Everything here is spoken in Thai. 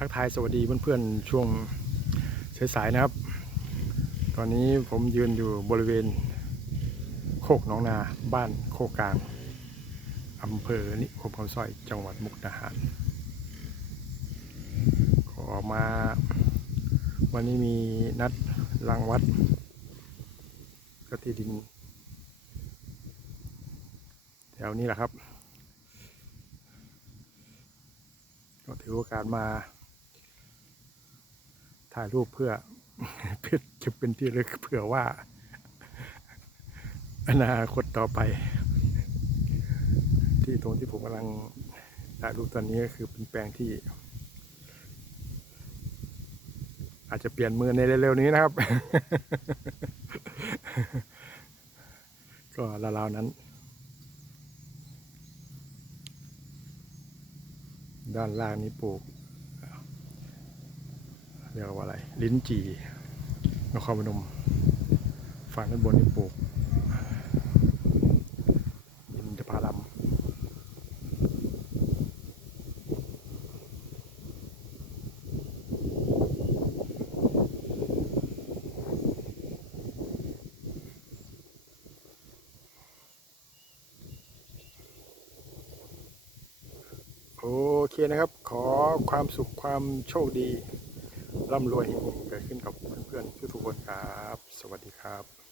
ทักทายสวัสดีเพื่อนๆช่วงสายๆนะครับ ตอนนี้ผมยืนอยู่บริเวณ โคกหนองนาบ้านโคกกลางอำเภอนิคมคำสร้อยจังหวัดมุกดาหาร ขอมาวันนี้มีนัดรังวัดก็ที่ดิน แถวนี้แหละครับ ก็ถือโอกาสมา ถ่ายรูปเพื่อเพื่อจะเป็นที่ระลึกเผื่อว่า อนาคตต่อไป ที่ตรงที่ผมกำลังถ่ายรูปตอนนี้ก็คือเป็นแปลงที่ อาจจะเปลี่ยนมือในเร็วๆนี้นะครับ ก็ราวๆนั้นด้านล่างนี้ปลูก เรียกว่าอะไร ลิ้นจี่นครพนมฝั่งด้านบนนี่ปลูกอินทผลัมโอเคนะครับ ขอความสุขความโชคดี ร่ำรวยเกิดขึ้นกับเพื่อนๆทุกๆคนครับ สวัสดีครับ